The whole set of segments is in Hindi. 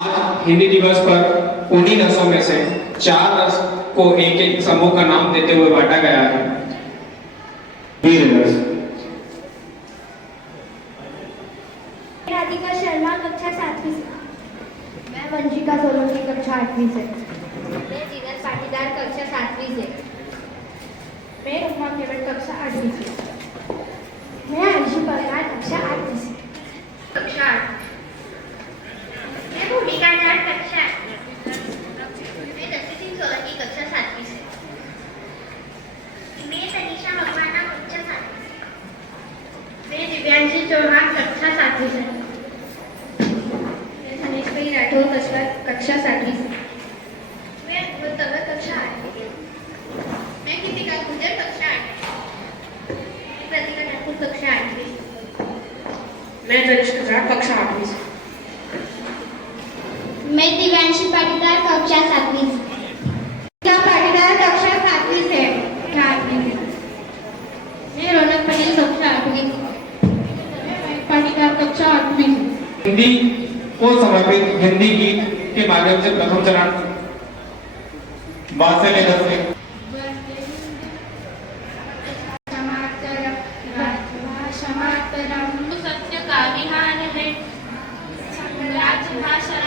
आज हिंदी दिवस पर उन्हीं रसों में से 4 रस को एक एक समूह का नाम देते हुए बांटा गया है। वीर रस। राधिका शर्मा कक्षा 7वीं से। मैं वंशिका सोलंकी कक्षा 8वीं से। मैं जीनत पाटीदार कक्षा 7वीं से। मैं रुक्मा केवट कक्षा 8वीं से। मैं आयुषी परमार कक्षा 8वीं से। कक्षा 8। मैं भूमिका नाथ कक्षा 8। मैं दसी सिंह सोलंकी कक्षा 7वीं से। मैं तनिषा मकवाना कक्षा 7वीं से। मैं दिव्यांशी चौहान कक्षा 7वीं से। मैं तनिष्का राठौर कक्षा 7वीं से। मैं अद्भुत तंवर कक्षा 8वीं से। मैं गीतिका गुजर कक्षा 8वीं। मैं प्रतिका ठाकुर कक्षा 8वीं से। मैं तनिष्का जाट कक्षा 8वीं से। मैं दिव्यांशी पाटीदार कक्षा 7वीं से। पाटीदार कक्षा 7वीं से। मैं रौनक पटेल कक्षा 8वीं से। मैं पाटीदार कक्षा 8वीं से। हिंदी को समर्पित हिंदी गीत के माध्यम से प्रथम चरण वात्सल्य रस से सत्य का विहान है, राजभाषा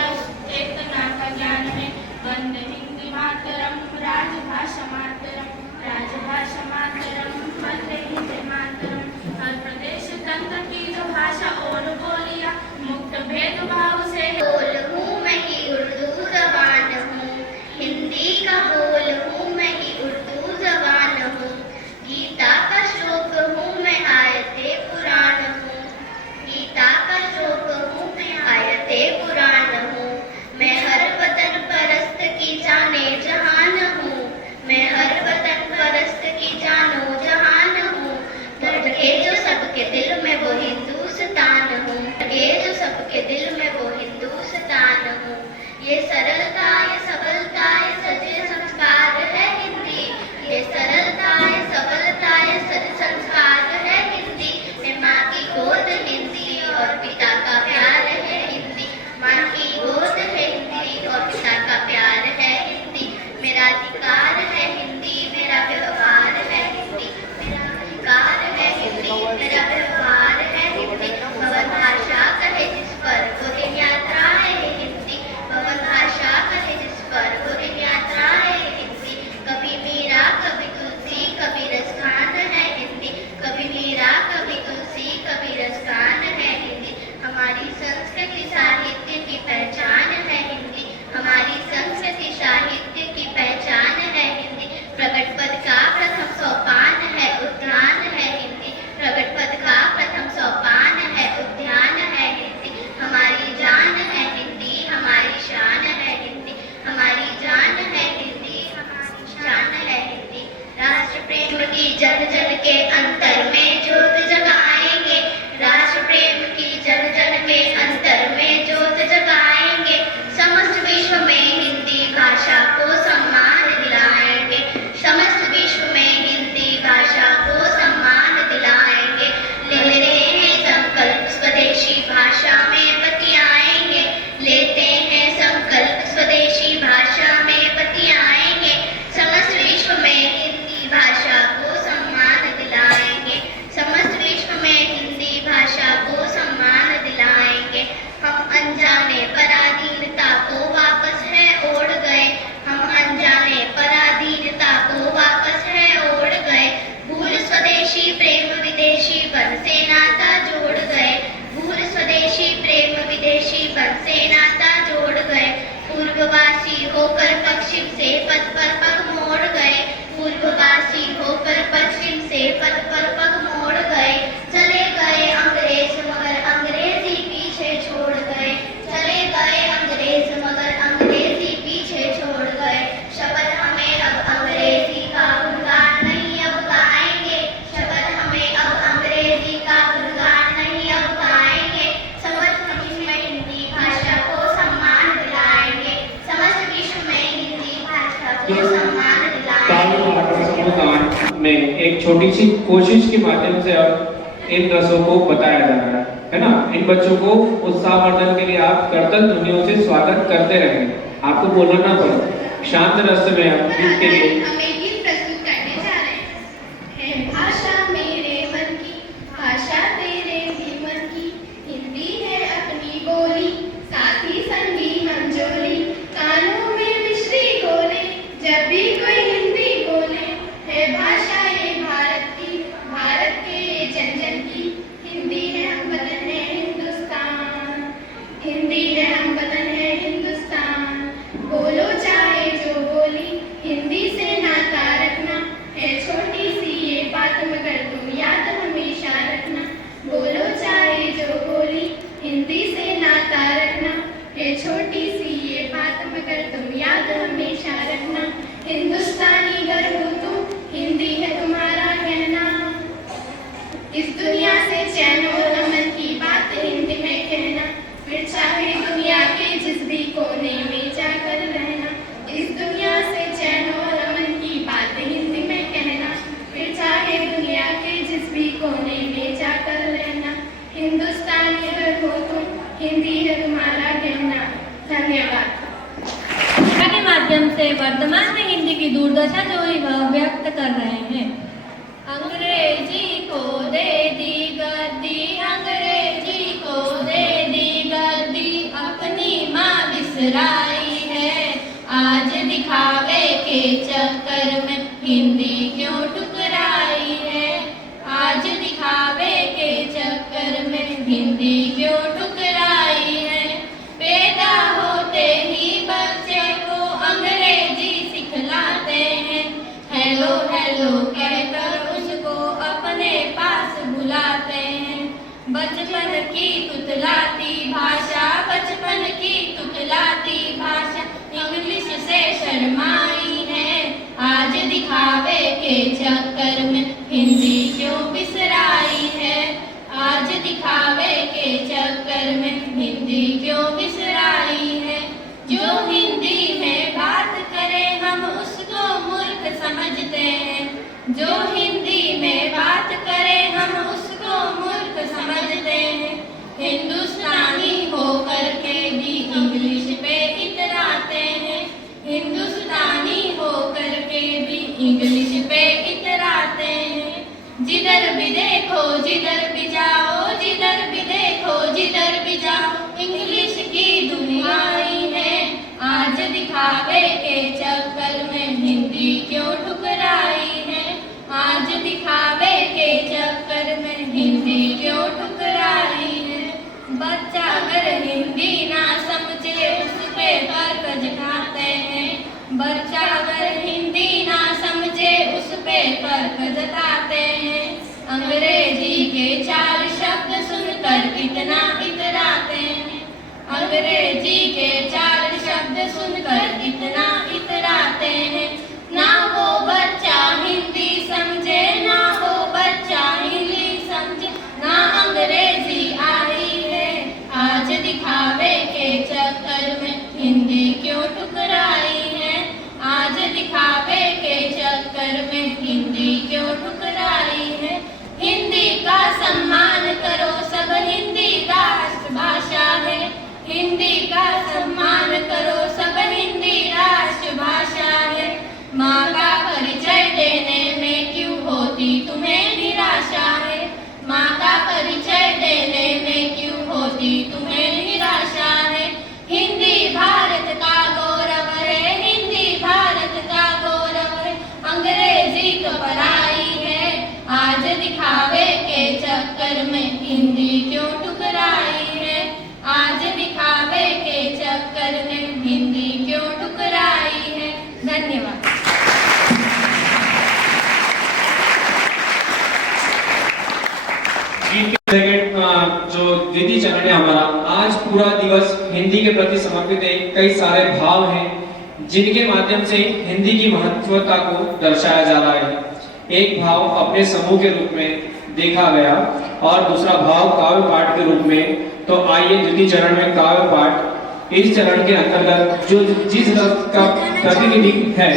चेतना का ज्ञान है। वंदे हिंदी मातरम, राजभाषा मातरम, राजभाषा मातरम, वंदे हिंदी मातरम। हर प्रदेश तंत्र की जो भाषा और बोलियां मुक्त भेदभाव से बोल हूँ मैं ही उर्दू जबान हूँ, हिंदी का बोल हूँ मैं ही उर्दू जबान हूँ। गीता का श्लोक हूँ मैं आयते पुराण हूँ, गीता का श्लोक हूँ मैं आयते पुराण हूँ। मैं हर वतन परस्त की जाने जहान हूँ, मैं हर वतन परस्त की जानो जहान हूँ। धड़के जो सबके दिल में वो हिंदुस्तान हूँ, धड़के जो सबके दिल में वो हिंदुस्तान हूँ। ये सरलता ये सबलता ये सच्चे संस्कार है हिंदी, ये सरलता ये सबलता ये सच्चे संस्कार है हिंदी। मैं माँ की गोद हिंदी और पिता का प्यार है हिंदी, माँ की गोद है हिंदी और पिता का प्यार है हिंदी। मेरा अधिकार है हिंदी, मेरा व्यवहार है हिंदी, मेरा अधिकार है हिंदी, मेरा व्यवहार है हिंदी। भवन भाषा कहे जिस पर वो दिन यात्रा है हिंदी, भवन भाषा कहे जिस पर वो दिन यात्रा है हिंदी। कभी मीरा कभी तुलसी कभी रसखान है हिंदी, कभी मीरा कभी तुलसी कभी रसखान है हिंदी। हमारी संस्कृति साहित्य की पहचान है हिंदी, हमारी संस्कृति साहित्य की पहचान है हिंदी। प्रगट पद का प्रथम सोपान है उद्यान है हिंदी, प्रगट पद का प्रथम सोपान है उद्यान है हिंदी। हमारी जान है हिंदी, हमारी शान है हिंदी, हमारी जान है हिंदी, हमारी शान है हिंदी। राष्ट्र प्रेम की जन जन के अंतर में ज्योत जगाएंगे, राष्ट्र प्रेम की जन जन के अंतर में ज्योत जगाएंगे। समस्त विश्व में हिंदी भाषा को सम्मान दिलाएंगे, समस्त विश्व में हिंदी भाषा को सम्मान दिलाएंगे। लेते हैं संकल्प स्वदेशी भाषा में बतियाएंगे, लेते हैं संकल्प स्वदेशी भाषा में बतियाएंगे। समस्त विश्व में हिंदी भाषा को सम्मान दिलाएंगे, समस्त विश्व में हिंदी भाषा को सम्मान दिलाएंगे। हम अनजाने पराधीनता को वापस है ओढ़ गए, हम अनजाने पराधीनता को वापस है ओढ़ गए। भूल स्वदेशी प्रेम विदेशी वन से नाता जोड़ गए, भूल स्वदेशी प्रेम विदेशी वन से नाता जोड़ गए। पूर्ववासी होकर पश्चिम से पद पर पग मोड़ गए, पूर्ववासी होकर पश्चिम से पद पर पग मोड़ गए। चले गए अंग्रेज मगर अंग्रेजी पीछे छोड़ गए, चले गए अंग्रेज मगर अंग्रेजी पीछे छोड़ गए। शब्द हमें अब अंग्रेजी का गुणगान नहीं अब गाएंगे, शब्द हमें अब अंग्रेजी का गुणगान नहीं अब गाएंगे। समस्त विश्व में हिंदी भाषा को सम्मान दिलाएंगे, समस्त विश्व में हिंदी भाषा को सम्मान दिलाएंगे। में एक छोटी सी कोशिश के माध्यम से अब इन रसों को बताया जा रहा है। है ना, इन बच्चों को उत्साहवर्धन के लिए आप करतल ध्वनियों से स्वागत करते रहें, आपको बोलना ना पड़े। शांत रस में आप गीत के लिए हम एक गीत प्रस्तुत करने जा रहे हैं। है भाषा मेरे मन की, भाषा तेरे भी मन की, हिंदी है अपनी बोली, साथी संगी हम जोली, कानों में मिश्री घोले, जब भी कोई हिंदी बोले। है भाषा ये भारत की, भारत के ये जन जन की, हिंदी है हम वतन है हिंदुस्तान, हिंदी है हम वतन है हिंदुस्तान। बोलो चाहे जो बोली, हिंदी से नाता रखना, है छोटी सी ये बात मगर तुम याद हमेशा रखना। बोलो चाहे जो बोली, हिंदी से नाता रखना, है छोटी सी ये बात मगर तुम याद हमेशा रखना। हिंदुस्तानी गर्व हो तुम, हिंदी है तुम्हारा कहना, इस दुनिया से चैन और अमन की बात हिंदी में कहना। फिर चाहे दुनिया के जिस भी कोने में जाकर रहना, इस दुनिया से चैन और अमन की बात हिंदी में कहना। फिर चाहे दुनिया के जिस भी कोने में जाकर रहना, हिंदुस्तानी अगर हो तुम, हिंदी है तुम्हारा कहना। धन्यवाद। कविता के माध्यम से वर्तमान में हिंदी की दुर्दशा जो है वह व्यक्त कर रहे हैं। अंग्रेजी को दे दी गद्दी, अंग्रेजी को दे दी गद्दी, अपनी माँ बिसराई है। आज दिखावे के चक्कर में हिंदी क्यों ठुकराई है, आज दिखावे के चक्कर में हिंदी क्यों ठुकराई है। पैदा होते ही बच्चे को अंग्रेजी सिखलाते हैं, हेलो हेलो कहकर उसको अपने पास बुलाते हैं। बचपन की तुतलाती भाषा, बचपन की तुतलाती भाषा, इंग्लिश से शर्माई है। आज दिखावे के चक्कर में हिंदी क्यों बिसराई है, आज दिखावे के चक्कर में हिंदी क्यों बिसराई है। जो हिंदी में बात करे हम उसको मूर्ख समझते हैं, जो हिंदी में बात करे हम उसको मूर्ख समझते हैं। हिंदुस्तानी होकर के भी इंग्लिश पे इतराते हैं, हिंदुस्तानी होकर के भी इंग्लिश पे इतराते हैं। जिधर भी देखो जिधर भी जाओ, जिधर भी देखो जिधर भी जाओ, इंग्लिश की दुनियाई है। आज दिखावे के चक्कर में हिंदी क्यों ठुकराई है, आज दिखावे के चक्कर में हिंदी क्यों ठुकराई है। बच्चा अगर हिंदी ना समझे उस पे कर्ज खाते हैं, बच्चा अगर हिंदी ना समझे उस पे कर्ज खाते हैं। अंग्रेजी के 4 शब्द सुनकर कितना इतराते हैं, अंग्रेजी के 4 शब्द सुनकर कितना इतराते हैं। ना वो बच्चा हिंदी समझे, ना वो बच्चा हिंदी समझे, ना अंग्रेजी आई है। आज दिखावे के चक्कर में हिंदी क्यों ठुकराई है, आज दिखावे के चक्कर में हिंदी क्यों ठुकराई है। हिंदी का सम्मान करो, सब हिंदी राष्ट्रभाषा है, हिंदी का सम्मान करो, सब हिंदी राष्ट्रभाषा है। माँ का परिचय देने में क्यों होती तुम्हें निराशा है, माँ का परिचय देने में क्यों होती तुम्हें निराशा है। हिंदी भारत का गौरव है, हिंदी भारत का गौरव है, अंग्रेजी तो पराई है। आज दिखावे के चक्कर में हिंदी क्यों ठुकराई है, आज दिखावे के चक्कर में हिंदी क्यों ठुकराई है। धन्यवाद। जो दीदी चरण है हमारा, आज पूरा दिवस हिंदी के प्रति समर्पित है। कई सारे भाव हैं जिनके माध्यम से हिंदी की महत्वता को दर्शाया जा रहा है। एक भाव अपने समूह के रूप में देखा गया और दूसरा भाव काव्य पाठ के रूप में। तो आइए द्वितीय चरण में काव्य पाठ, इस चरण के अंतर्गत जो जिस रस का प्रतिनिधि है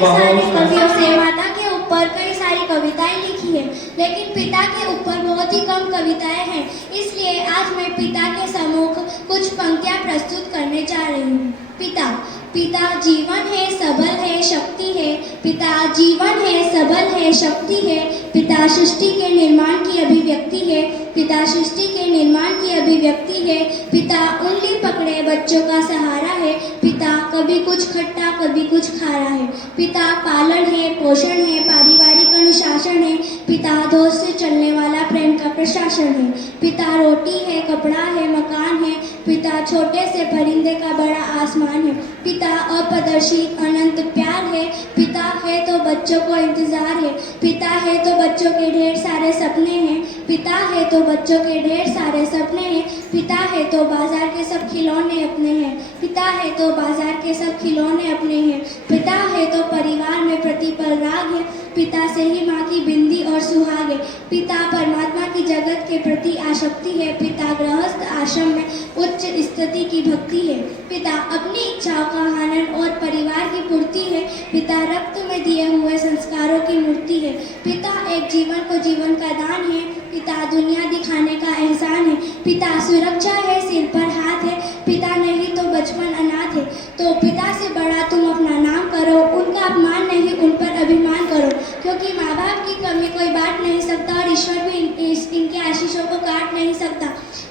वह कवियों से माता के ऊपर कई सारी कविताएं लिखी है, लेकिन लेकिन पिता के ऊपर बहुत ही कम कविताएं हैं, इसलिए आज मैं पिता के सम्मुख कुछ पंक्तियां प्रस्तुत करने जा रही हूँ। पिता पिता जीवन है, सबल है, शक्ति है। पिता जीवन है, सबल है, शक्ति है। पिता सृष्टि के निर्माण की अभिव्यक्ति है। पिता सृष्टि के निर्माण की अभिव्यक्ति है। पिता उंगली पकड़े बच्चों का सहारा है। पिता कभी कुछ खट्टा कभी कुछ खारा है। पिता पालन है, पोषण है, पारिवारिक अनुशासन है। पिता धोर से चलने वाला प्रेम का प्रशासन है। पिता रोटी है, कपड़ा है, मकान है। पिता छोटे से परिंदे का बड़ा आसमान है। पिता अपदर्शी अनंत प्यार है। पिता है तो बच्चों को इंतजार है। पिता है तो बच्चों के ढेर सारे सपने हैं। पिता है तो बच्चों के ढेर सारे सपने हैं। पिता है तो बाजार के सब खिलौने अपने हैं। पिता है तो बाजार के सब खिलौने अपने हैं। पिता है तो परिवार में प्रतिपल राग है। पिता से ही माँ की बिंदी और सुहाग है। पिता परमात्मा की जगत के प्रति आसक्ति है। पिता गृहस्थ आश्रम में उच्च स्थिति की भक्ति है। पिता अपनी इच्छाओं का हनन और परिवार की पूर्ति है। पिता रक्त में दिए हुए संस्कारों की मूर्ति है। पिता एक जीवन को जीवन का दान है। पिता दुनिया दिखाने का एहसान है। पिता सुरक्षा है, सिर पर हाथ है। पिता नहीं तो बचपन अनाथ है। तो पिता से बड़ा तुम अपना नाम करो, उनका अपमान नहीं उन पर अभिमान करो, क्योंकि माँ बाप की कमी कोई बांट नहीं सकता और ईश्वर भी इनके आशीषों को काट नहीं सकता।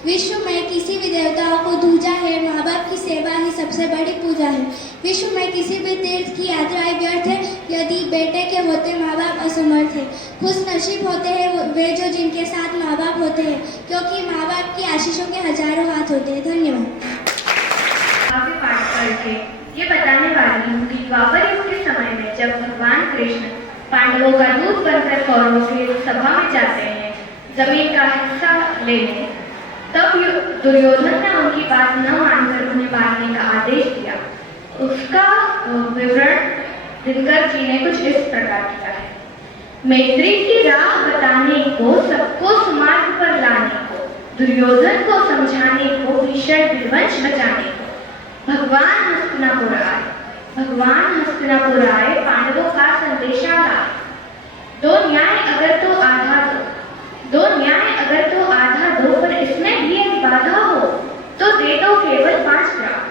विश्व में किसी भी देवताओं को दूजा है, माँ बाप की सेवा ही सबसे बड़ी पूजा है। विश्व में किसी भी तीर्थ की यात्राएं व्यर्थ है यदि बेटे के होते माँ बाप असमर्थ है। खुश नसीब होते हैं वे जो जिनके साथ माँ बाप होते हैं, क्योंकि माँ बाप की आशीषों के हजारों हाथ होते हैं। धन्यवाद। काव्य पाठ करके ये बताने वाली हूँ कि द्वापर युग के समय में जब भगवान कृष्ण पांडवों का दूत बनकर कौरवों की सभा में जाते हैं जमीन का हिस्सा लेने, तब दुर्योधन ने उनकी बात न मानकर उन्हें मारने का आदेश दिया। उसका विवरण दिनकर जी ने कुछ इस प्रकार किया है। मैत्री की राह बताने को, सबको समाज पर लाने को, दुर्योधन को समझाने को, भीषण विध्वंस बचाने को भगवान हस्तिनापुर आए। भगवान हस्तिनापुर आए, पांडवों का संदेशा लाए। दो न्याय अगर तो आधा दो, दो न्याय अगर तो आधा दो, पर इसमें भी एक बाधा हो तो दे दो केवल 5 ग्राम।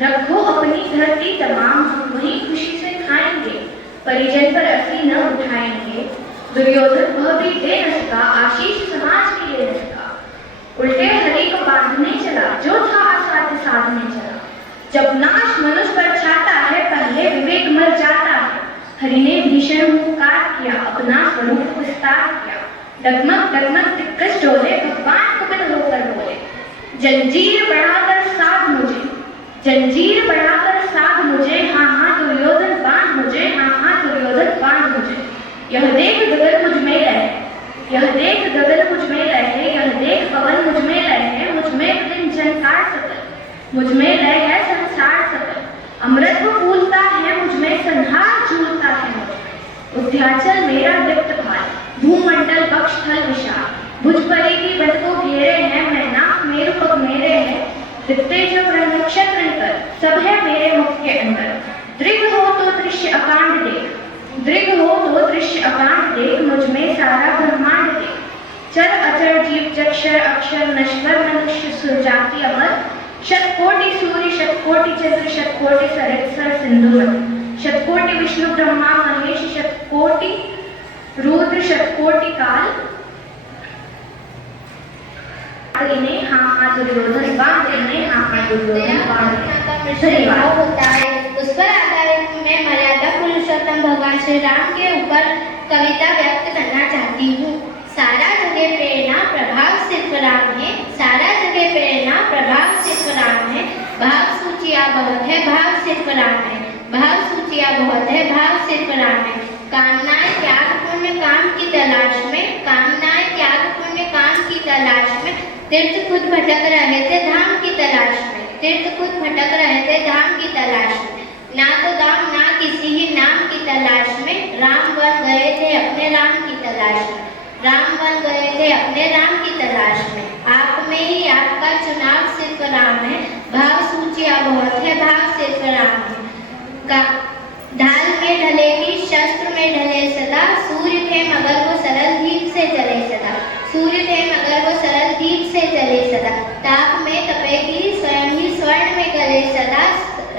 रखो अपनी धरती तमाम, हम वही खुशी से खाएंगे, परिजन पर असी न उठाएंगे। दुर्योधन वह भी दे न सका, आशीष समाज के लिए न सका। उल्टे हरि को बांधने चला, जो था असाध्य साधने चला। जब नाश मनुष्य पर छाता है, पहले विवेक मर जाता है। हरि ने भीषण हुंकार किया, अपना स्वरूप विस्तार किया। डगमग डगमग दिग्गज डोले, भगवान कुपित होकर बोले, जंजीर बढ़ाकर साध मुझे, जंजीर बढ़ाकर साध मुझे। हाँ हाँ दुर्योधन बांध मुझे, हाँ हाँ दुर्योधन बांध मुझे। यह देख गगन मुझ में रहे, यह देख गगन मुझ में रहे, यह देख पवन मुझ में रहे। मुझ में दिन झंकार सकल, मुझ में रहे संसार सकल। अमृत फूलता है मुझ में, संहार झूलता है मुझ में। उद्याचल मेरा दीप्त भाल, भूमंडल बक्ष थल विशाल। भुज परी की बल को घेरे हैं, मैं नाक मेरु पग मेरे हैं। दिखते जो ग्रह नक्षत्र निकल, सब है मेरे मुख के अंदर। दृढ़ हो तो दृश्य अकांड देख, दृढ़ हो तो दृश्य अकांड देख। मुझ में सारा ब्रह्मांड देख। चर अचर जीव जक्षर अक्षर नश्वर मनुष्य सुरजाति अमर। शतकोटि सूर्य शतकोटि चंद्र शतकोटि सहस्र सिंधु। शतकोटि विष्णु ब्रह्मा महेश, शतकोटि रुद्र शतकोटि काल। इन्हें हाँ हाँ दुर्योधन बांध, इन्हें हाँ हाँ दुर्योधन बांध। धन्यवाद। होता है उस पर आधारित मैं मर्यादा पुरुषोत्तम भगवान श्री राम के ऊपर कविता व्यक्त करना चाहती हूँ। सारा जगह प्रेरणा प्रभाव सिर्फ राम है, सारा जगह प्रेरणा प्रभाव सिर्फ राम है। भाव सूचिया बहुत है, भाव सिर्फ राम है, भाव सूचिया बहुत है, भाव सिर्फ राम है। कामनाएं त्याग पुण्य काम की तलाश में, कामनाएं त्याग पुण्य काम की तलाश में। तीर्थ खुद भटक रहे थे धाम की तलाश में, तीर्थ खुद भटक रहे थे धाम की तलाश में। ना तो दाम ना किसी ही नाम की तलाश में, राम बन गए थे अपने राम की तलाश में, राम बन गए थे अपने राम की तलाश में। आप में ही आपका चुनाव सिर्फ राम है, भाव सूचिया बहुत है, भाव सिर्फ राम है। ढाल में ढलेगी शस्त्र में ढले सदा, सूर्य थे मगर वो सरल भीम से चले सदा। सूर्य थे मगर वो सरल दीप से जले सदा, ताप में तपेगी स्वयं ही स्वर्ण में गले सदा।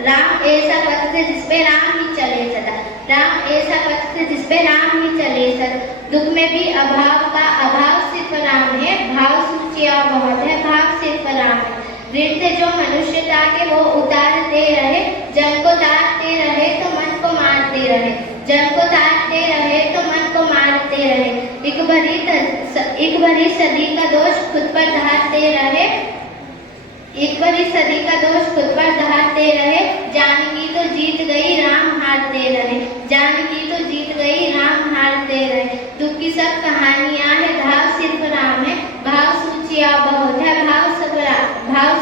राम ऐसा पथ जिस पे राम ही चले सदा, राम ऐसा पथ जिस पे राम ही चले सदा। दुख में भी अभाव का अभाव सिर्फ राम है, भाव सूचिया बहुत है, भाव सिर्फ राम है। ऋण थे जो मनुष्यता के वो उतारते रहे, जन को तारते रहे तो मन को मारते रहे, जन को तारते रहे तो मन को मारते रहे। एक भरी सदी का दोष खुद पर धारते रहे, एक भरी सदी का दोष खुद पर धारते रहे। जानकी तो जीत गई राम हारते रहे, जानकी तो जीत गई राम हारते रहे। दुख की सब कहानियां है, भाव सिर्फ राम है, भाव सूचिया बहुत है, भाव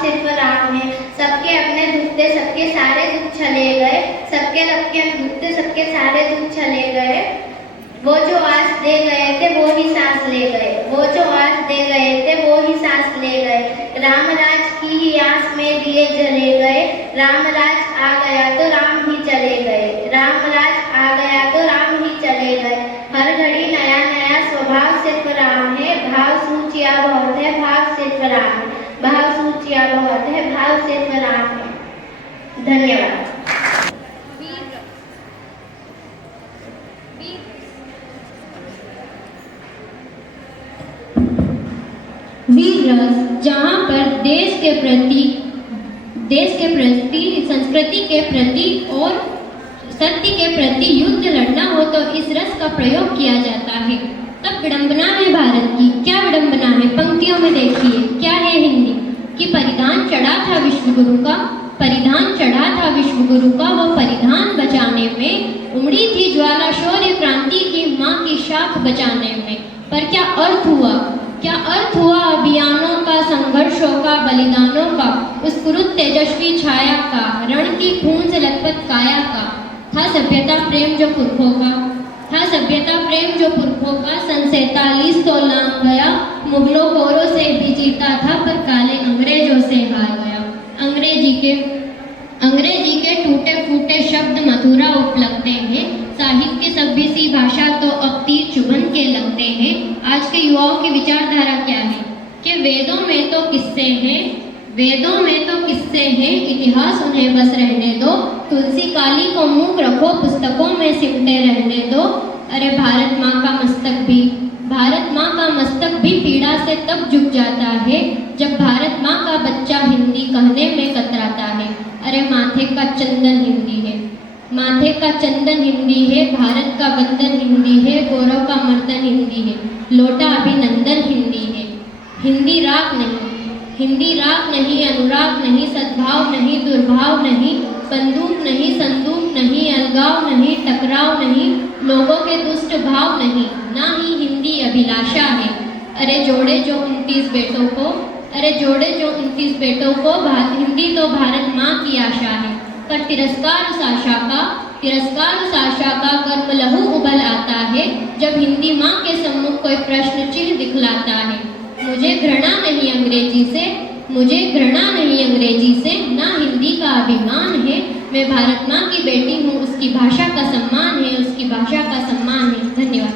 सिर्फ राम है। सबके अपने दुख थे, सबके सारे दुख चले गए, सबके अपने दुख थे, सबके सारे दुख चले गए। वो जो आस दे गए थे वो ही सांस ले गए, वो जो आस दे गए थे वो ही सांस ले गए। राम राज की ही आस में दिए जले गए, राम राज आ गया तो राम ही चले गए, राम राज आ गया तो राम ही चले गए। हर घड़ी नया नया स्वभाव सिर्फ राम है, भाव सूचिया बहुत है, भाव सिर्फ राम है, भाव सूचिया बहुत है, भाव सिर्फ राम है। धन्यवाद। वीर रस, जहाँ पर देश के प्रति, संस्कृति के प्रति और सत्य के प्रति युद्ध लड़ना हो तो इस रस का प्रयोग किया जाता है। तब विडंबना है भारत की, क्या विडंबना है? पंक्तियों में देखिए क्या है हिंदी कि परिधान चढ़ा था विश्वगुरु का, परिधान चढ़ा था विश्वगुरु का, वो परिधान बचाने में उमड़ी थी ज्वाला, शौर्य क्रांति की माँ की शाख बचाने में। पर क्या अर्थ हुआ, क्या अर्थ हुआ अभियानों का, संघर्षों का, बलिदानों का, उस कुरुत तेजस्वी छाया का, रण की खून से लथपथ काया का। था सभ्यता प्रेम जो पुरखों का, था सभ्यता प्रेम जो पुरखों का। सन 47 तो लांग गया, मुगलों गोरों से भी जीता था, पर काले अंग्रेजों से हार गया। अंग्रेजी के टूटे फूटे शब्द मधुरा उपलगते हैं, साहित्य सभ्य सी भाषा तो अब तीर चुभन के लगते हैं। आज के युवाओं की विचारधारा क्या है कि वेदों में तो किस्से हैं, वेदों में तो किस्से हैं, इतिहास उन्हें बस रहने दो। तुलसी काली को मूक रखो, पुस्तकों में सिमटे रहने दो। अरे भारत माँ का मस्तक भी पीड़ा से तब झुक जाता है जब भारत माँ का बच्चा हिंदी कहने में कतराता है। अरे माथे का चंदन हिंदी है, माथे का चंदन हिंदी है, भारत का वंदन हिंदी है, गौरव का मर्दन हिंदी है, लोटा अभिनंदन हिंदी है। हिंदी राग नहीं, अनुराग नहीं, सद्भाव नहीं, दुर्भाव नहीं, बंदूक नहीं, संदूक नहीं, अलगाव नहीं, टकराव नहीं, लोगों के दुष्ट भाव नहीं, ना ही हिंदी अभिलाषा है। अरे जोड़े जो 29 बेटों को, हिंदी तो भारत माँ की आशा है। पर तिरस्कार उस आशा का कर्म लहू उबल आता है जब हिंदी माँ के सम्मुख कोई प्रश्न चिन्ह दिखलाता है। मुझे घृणा नहीं अंग्रेजी से, ना हिंदी का अभिमान है। मैं भारत माँ की बेटी हूँ, उसकी भाषा का सम्मान है, उसकी भाषा का सम्मान है। धन्यवाद।